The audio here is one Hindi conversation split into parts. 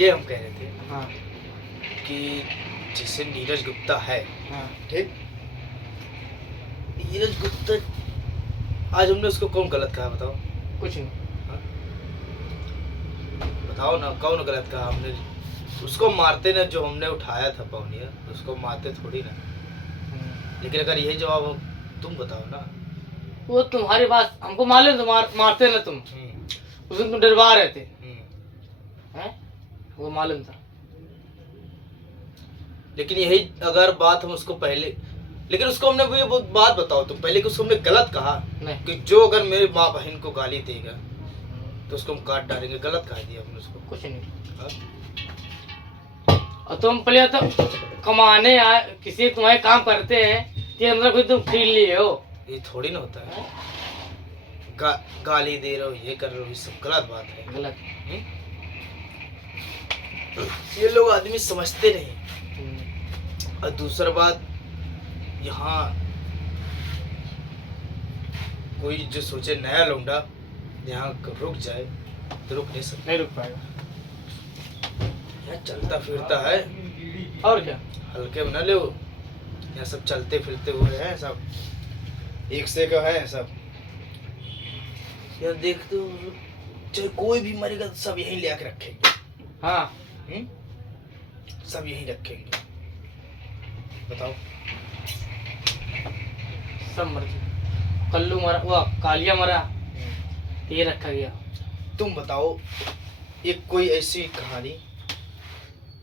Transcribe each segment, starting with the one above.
ये हम कह रहे थे हाँ कि जैसे नीरज गुप्ता है, हाँ ठीक, नीरज गुप्ता आज हमने उसको कौन गलत कहा बताओ? कुछ नहीं। हाँ? बताओ ना कौन गलत कहा हमने? उसको मारते ना, जो हमने उठाया था पवनिया, उसको मारते थोड़ी ना। लेकिन अगर यही जवाब हो, तुम बताओ ना। वो तुम्हारी बात हमको मालूम, तो मारते ना तुम, उस दिन तुम डरवा रहे थे हैं, वो मालूम था। लेकिन यही अगर बात हम उसको पहले, लेकिन उसको हमने वो बात बताओ तुम पहले कि उसको हमने गलत कहा नहीं। कि जो अगर मेरी माँ बहन को गाली देगा तो उसको हम काट डालेंगे, गलत कहा दिया हमने उसको? कुछ नहीं। हाँ? और तुम पहले तो कमाने आए, किसी तुम्हारे काम करते हैं कि अंदर कुछ तुम फील लिए हो। ये थोड़ी ना होता है। गाली दे रहे हो, ये कर रहे हो, ये सब गलत बात है। गलत। ये लोग आदमी समझते नहीं। और दूसरा बात, यहाँ कोई जो सोचे नया लौंडा यहाँ रुक जाए तो रुक नहीं सकता। नहीं रुक पाएगा। यहाँ चलता फिरता है, और क्या, हल्के में न ले। यहाँ सब चलते फिरते हुए हैं, सब एक से का है सब। यार देख तो, चाहे कोई भी मरेगा तो सब यहीं ले आके रखेंगे। हाँ सब यहीं रखेंगे। बताओ। सब मर गए। कल्लू मरा, वो कालिया मरा, ये रखा गया। तुम बताओ एक कोई ऐसी कहानी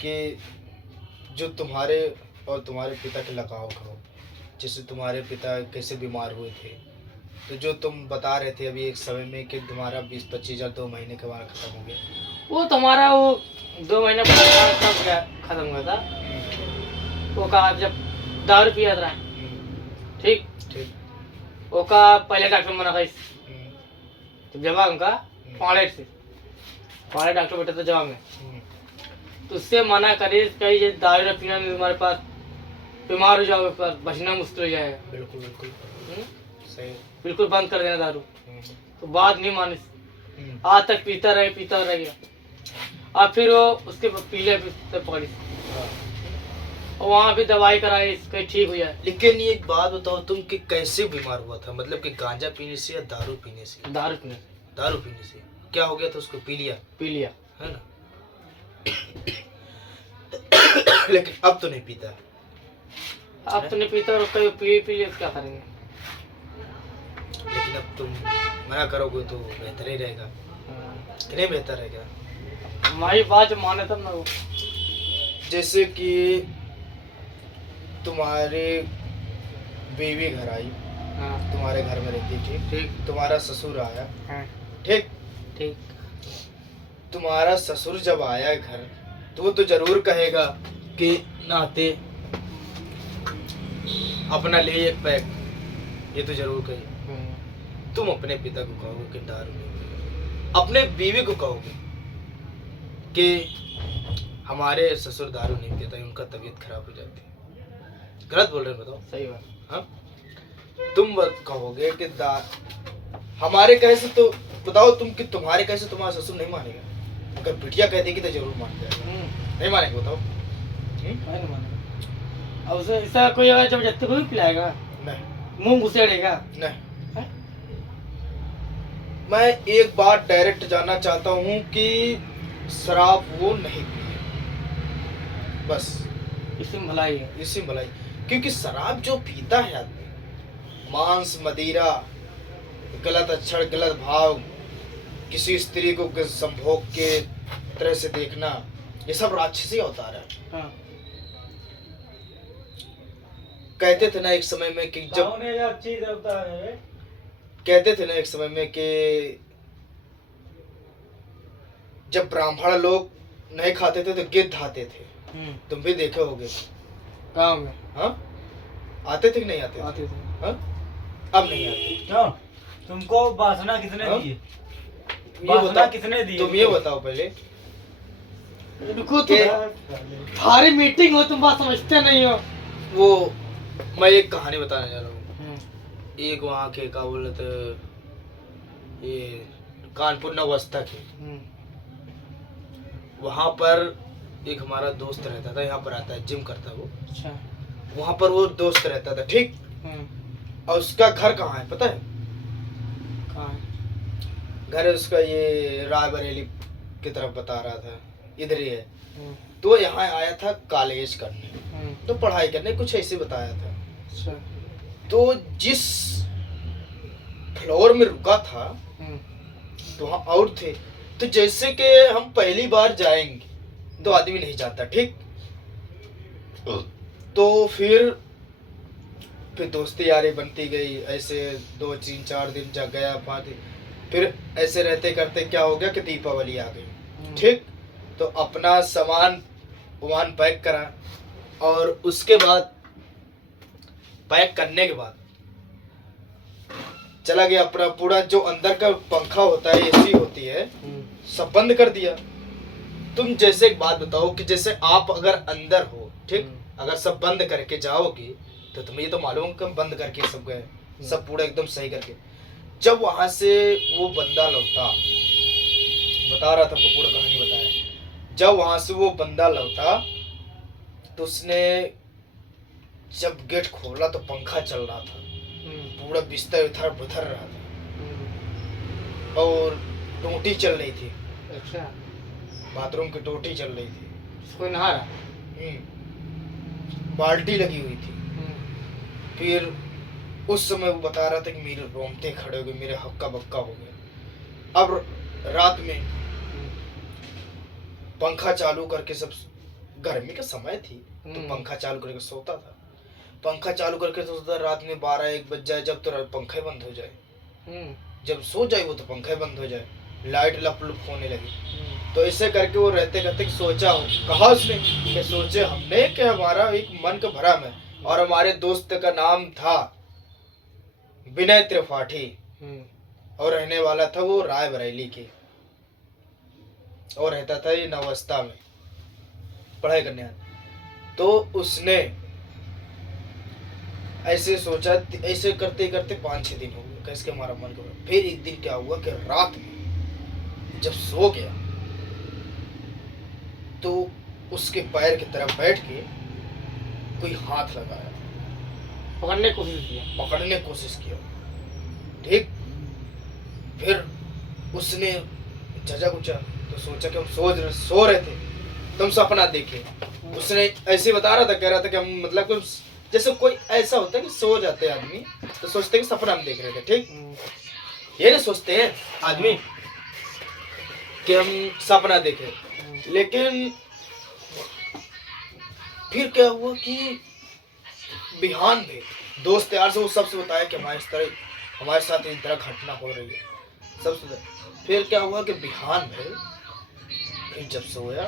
कि जो तुम्हारे और तुम्हारे पिता के लगाव का हो। जैसे तुम्हारे पिता कैसे बीमार हुए थे, तो जो तुम बता रहे थे अभी एक समय में कि तुम्हारा 20-25 हज़ार 2 महीने के बाद खत्म हो गया। वो तुम्हारा वो 2 महीने बाद खत्म हुआ था। वो कहा जब दारू पिया था, ठीक ठीक। वो का पहले डॉक्टर मना था, जब जवाब उनका पाड़े डॉक्टर बैठा था जवाब में, तो उससे मना करे कहीं ये दारू न पीना, नहीं तुम्हारे पास बीमार हो जाओगे, पर बचना मुश्किल हो जाएगा। बिल्कुल बिल्कुल सही। बिल्कुल बंद कर देना दारू। तो बात नहीं मानी, आज तक पीता रह गया। और फिर वो उसके पीले पकड़ी और वहाँ भी दवाई कराई, कहीं ठीक हो जाए। लेकिन ये एक बात बताओ तुम कि कैसे बीमार हुआ था? मतलब कि गांजा पीने से या दारू पीने से? दारू पीने से। दारू पीने से क्या हो गया था उसको? पी लिया है ना। लेकिन अब तो नहीं पीता। अब तो नहीं पीता, और कहीं पी लिए क्या करेंगे? लेकिन अब तुम मना करोगे तो बेहतर ही रहेगा। कितने बेहतर रहेगा? हमारी बात माने तब ना वो। जैसे कि तुम्हारे बीवी घर आई, तुम्हारे घर में रहती थी, ठीक। तुम्हारा ससुर आया, ठीक ठीक। तुम्हारा ससुर जब आया घर तो वो तो जरूर कहेगा कि नाते अपना ले एक पैक, ये तो जरूर कहे। तुम अपने पिता को कहोगे कि दारू नहीं पिएगा, अपने बीवी को कहोगे कि हमारे ससुर दारू नहीं पीता, उनका तबीयत खराब हो जाती है। गलत बोल रहे हैं? बताओ। सही बात। हाँ, तुम कहोगे कि हमारे कहे से, तो बताओ तुम कि तुम्हारे कहे से तुम्हारा ससुर नहीं मानेगा? अगर बिटिया कह देगी तो जरूर मान जाएगा। नहीं मानेगा? बताओ। नहीं मानेगा। अब उसे ऐसा कोई अगर जबरदस्ती कोई पिलाएगा? नहीं। मुंह घुसेड़ेगा? नहीं। मैं एक बात डायरेक्ट जानना चाहता हूँ कि शराब वो नहीं पिए, बस इसी में भलाई है। इसी में भलाई। क्योंकि शराब जो पीता है आदमी, मांस मदिरा, गलत अक्षर, गलत भाव, किसी स्त्री को संभोग के तरह से देखना, ये सब राक्षसी अवतार है। हाँ। कहते थे ना एक समय में कि जब कहते थे ना एक समय में कि जब ब्राह्मण लोग नहीं खाते थे तो गिद्ध आते थे। तुम भी देखे होगे गाँव में। हाँ, आते थे कि नहीं आते? आते थे। हाँ? अब नहीं आते। क्यों? तुमको वासना किसने हाँ? दी? ये वासना बताओ, किसने दी? तुम ये बताओ पहले। रुको, तुम्हारी मीटिंग हो, तुम बात समझते नहीं हो। वो मैं एक कहानी बताने जा रहा हूँ। एक वहाँ के क्या बोलते, ये कानपुर नवस्था के, वहाँ पर एक हमारा दोस्त रहता था, यहाँ पर आता है, जिम करता है वो। अच्छा। वहाँ पर वो दोस्त रहता था, ठीक। और उसका घर कहाँ है पता है? कहाँ है? घर है उसका ये रायबरेली की तरफ बता रहा था, इधर ही है। तो यहाँ आया था कॉलेज करने, तो पढ़ाई करने, कुछ ऐसे बताया था। अच्छा। तो जिस फ्लोर में रुका था तो वहाँ और थे। तो जैसे कि हम पहली बार जाएंगे तो आदमी नहीं जाता, ठीक। तो फिर दोस्ती यारी बनती गई, ऐसे 2 3 4 दिन जग गया, 5 दिन। फिर ऐसे रहते करते क्या हो गया कि दीपावली आ गई, ठीक। तो अपना सामान वामान पैक करा, और उसके बाद पैक करने के बाद चला गया, अपना पूरा जो अंदर का पंखा होता है, एसी होती है, सब बंद कर दिया। तुम जैसे एक बात बताओ कि जैसे आप अगर अंदर हो, ठीक, अगर सब बंद करके जाओगे तो तुम्हें ये तो मालूम कि हम बंद करके सब गए, सब पूरा एकदम सही करके। जब वहां से वो बंदा लौटा, बता रहा था हमको, पूरा कहानी बताया। जब वहां से वो बंदा लौटा तो उसने जब गेट खोला तो पंखा चल रहा था, पूरा बिस्तर इधर उधर रहा था, और टोटी चल रही थी। अच्छा। बाथरूम की टोटी चल रही थी, कोई नहा रहा? बाल्टी लगी हुई थी। फिर उस समय वो बता रहा था कि मेरे रोंगटे खड़े हो गए, मेरे हक्का बक्का हो गए। अब रात में पंखा चालू करके, सब गर्मी का समय थी तो पंखा चालू करके सोता था। पंखा चालू करके सोता, रात में 12 1 बज जाए, जब तो पंखा बंद हो जाए, जब सो जाए वो तो पंखा बंद हो जाए, लाइट लप लुप होने लगी। तो ऐसे करके वो रहते करते सोचा हो, कहा उसने कि सोचे हमने कि हमारा एक मन का भरम है, और हमारे दोस्त का नाम था विनय त्रिपाठी, और रहने वाला था वो रायबरेली के, और रहता था ये नवस्था में पढ़ाई करने आया। तो उसने ऐसे सोचा, ऐसे करते करते 5 6 दिन हो गए, कैसे हमारा मन का भरम। फिर एक दिन क्या हुआ कि रात में जब सो गया तो उसके पैर की तरफ बैठ के कोई हाथ लगाया, पकड़ने की कोशिश किया, पकड़ने की कोशिश किया, ठीक। फिर उसने झझक उठा तो सोचा कि हम सो रहे थे, तुम सपना देखे। उसने ऐसे बता रहा था, कह रहा था कि हम मतलब कुछ जैसे कोई ऐसा होता है कि सो जाते हैं आदमी तो सोचते हैं कि सपना हम देख रहे थे, ठीक। ये नहीं सोचते हैं आदमी कि हम सपना देखे। लेकिन फिर क्या हुआ कि बिहान में दोस्त यार से वो सबसे बताया कि हमारे साथ इस तरह घटना हो रही है, सबसे। फिर क्या हुआ कि बिहान में फिर जब सोया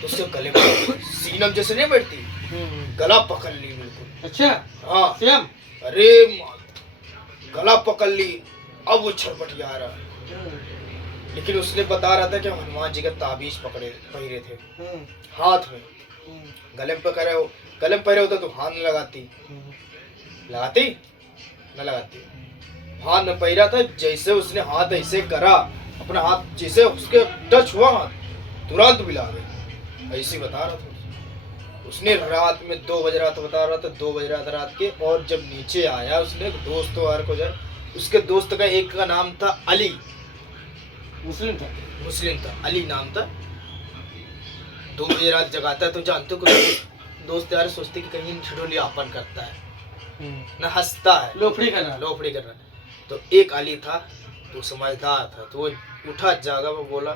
तो उसके गले में सीनम जैसे नहीं बैठती, गला पकड़ ली बिल्कुल। अच्छा। हाँ सेम। अरे गला पकड़ ली, अब वो छटपटिया रहा। लेकिन उसने बता रहा था कि हनुमान जी का ताबीज पहरे थे हाथ में, गले में पकड़े हो, गले में पहरे होता तो हाथ में लगाती, लगाती न लगाती, हाथ में पहरा था। जैसे उसने हाथ ऐसे करा, अपना हाथ जैसे उसके टच हुआ हाथ तुरंत मिला गया, ऐसे बता रहा था उसने। रात में 2 बज रहा था, बता रहा था 2 बज रहा था रात के। और जब नीचे आया उसने, दोस्त तो को जाए, उसके दोस्त का एक का नाम था अली, मुस्लिम था, अली नाम था। 2 बजे रात जगाता, तो जानते हो दोस्त यार सोचते कि कहीं ठिठोलियापन करता है न, हंसता है, लोफड़ी कर रहा। तो एक अली था, तो समझदार था, तो वो उठा जागा, वो बोला,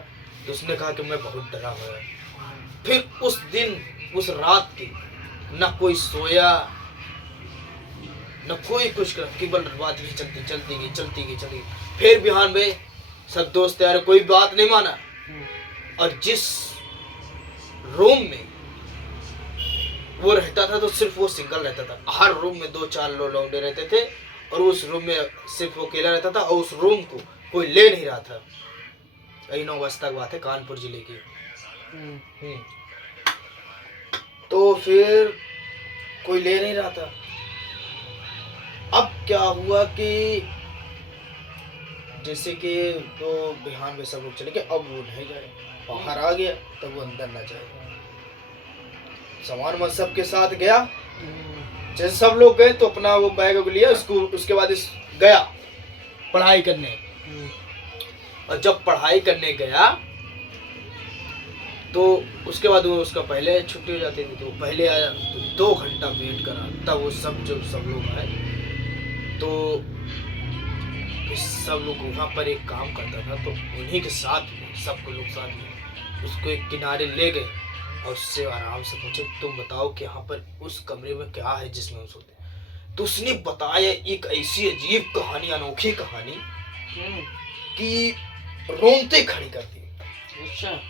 तो उसने कहा कि मैं बहुत डरा हुआ है। फिर उस दिन उस रात की न कोई सोया न कोई कुछ कर, केवल बात ही चलती गई। फिर बिहान में सब दोस्त यार कोई बात नहीं माना, और जिस रूम में वो रहता था तो सिर्फ वो सिंगल रहता था, हर रूम में 2 4 लौंडे रहते थे, और उस रूम में सिर्फ वो अकेला रहता था, और उस रूम को कोई ले नहीं रहा था। यही 9 बजे तक बात है, कानपुर जिले की। तो फिर कोई ले नहीं रहा था। अब क्या हुआ कि जैसे कि तो बिहान में सब लोग चले गए, अब वो नहीं गए, बाहर आ गया, तब वो अंदर ना जाए, सामान मत सबके साथ गया। जैसे सब लोग गए तो अपना वो बैग लिया, उसके बाद गया पढ़ाई करने। और जब पढ़ाई करने गया तो उसके बाद वो उसका पहले छुट्टी हो जाती थी, तो पहले आया तो 2 घंटा वेट करा, तब वो सब लोग आए। तो फिर सब लोग वहाँ पर एक काम करता था, तो उन्हीं के साथ में सबको लोग साथ में उसको एक किनारे ले गए और उससे आराम से पूछे, तुम बताओ कि यहाँ पर उस कमरे में क्या है जिसमें हम सोते। तो उसने बताया एक ऐसी अजीब कहानी, अनोखी कहानी कि रोंगटे खड़ी कर दी। अच्छा।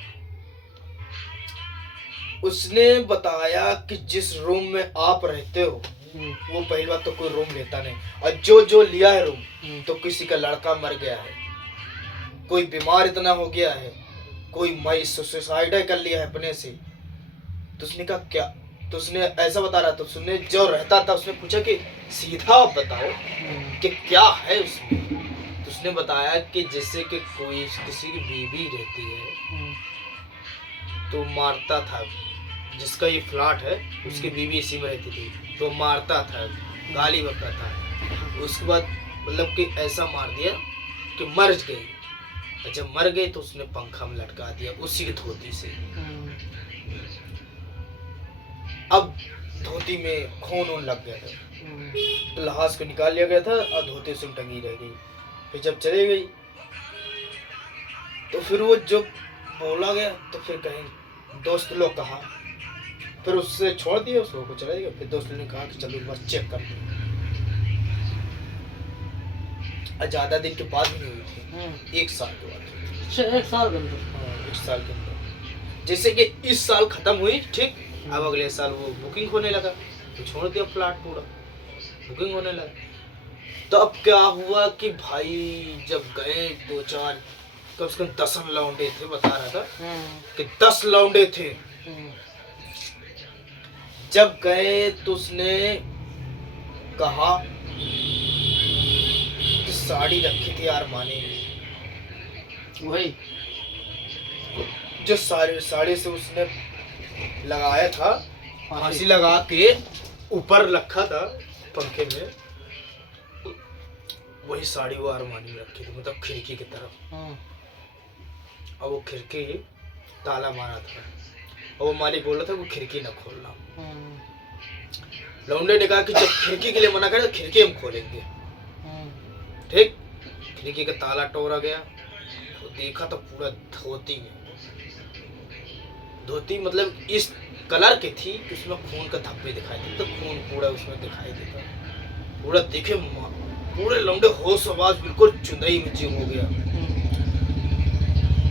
उसने बताया कि जिस रूम में आप रहते हो वो पहली बात तो कोई रूम लेता नहीं, और जो लिया है रूम तो किसी का लड़का मर गया है, कोई बीमार इतना हो गया है, कोई मई सुसाइड कर लिया है अपने से। तो उसने कहा क्या, तो उसने ऐसा बता रहा था, उसने जो रहता था उसने पूछा कि सीधा आप बताओ कि क्या है उसमें। तो उसने बताया कि जैसे कि कोई किसी की बीवी रहती है तो मारता था, जिसका ये फ्लैट है उसकी बीवी इसी में रहती थी, तो मारता था, गाली बकता था। उसके बाद मतलब कि ऐसा मार दिया कि मर गई, और जब मर गई तो उसने पंखा में लटका दिया उसी की धोती से। अब धोती में खून लग गया था, तो लहास को निकाल लिया गया था और धोती से टंगी रह गई। फिर जब चली गई तो फिर वो जब बोला गया तो फिर कहीं दोस्त लोग कहा, फिर उससे छोड़ दिया, उसको चला गया। फिर दोस्त ने कहा कि चलो बस चेक कर लो। ज्यादा दिन के बाद भी नहीं हुई थी, 1 साल के बाद। अच्छा, 1 साल के अंदर? हाँ, 1 साल के अंदर। जैसे कि इस साल खत्म हुई, ठीक, अब अगले साल वो बुकिंग होने लगा, तो छोड़ दिया फ्लैट, पूरा बुकिंग होने लगा। तो अब क्या हुआ कि भाई जब गए 2-4 कम से कम 10 लौंडे थे, बता रहा था कि 10 लौंडे थे। जब गए तो उसने कहा कि साड़ी रखी थी अरमानी में, वही जो साड़ी से उसने लगाया था, फांसी लगा के ऊपर रखा था पंखे में, वही साड़ी वो अरमानी में रखी थी, मतलब खिड़की की तरफ। और वो खिड़की ताला मारा था, और वो मालिक बोला था वो खिड़की न खोलना। लौंडे ने कहा कि जब खिड़की के लिए मना करे तो खिड़की हम खोलेंगे, ठीक। खिड़की का ताला तोड़ा गया, तो देखा तो पूरा धोती मतलब इस कलर की थी कि उसमें खून का धब्बे दिखाई देते, तो खून पूरा उसमें दिखाई देता, पूरा देखे पूरे लौंडे होश आवाज बिल्कुल चुंदई में जिम हो गया।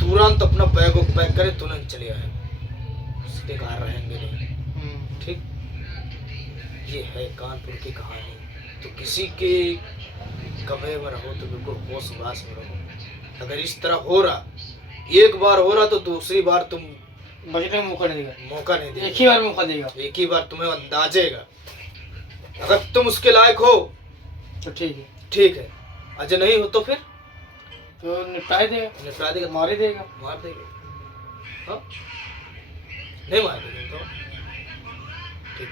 तुरंत अपना बैग पैक करे, तुरंत चले आए, उसके घर रहेंगे नहीं, ठीक। ये है कानपुर की कहानी। तो किसी के कमरे में रहो तो बिल्कुल होश हवास में रहो। अगर इस तरह हो रहा, एक बार हो रहा, तो दूसरी बार तुम बचने का मौका नहीं देगा, एक ही बार मौका देगा, एक ही बार तुम्हें अंदाजेगा। अगर तुम उसके लायक हो तो ठीक है, अजय नहीं हो तो फिर तो निपटा देगा, मार देगा। हाँ? नहीं मार देगा तो ठीक।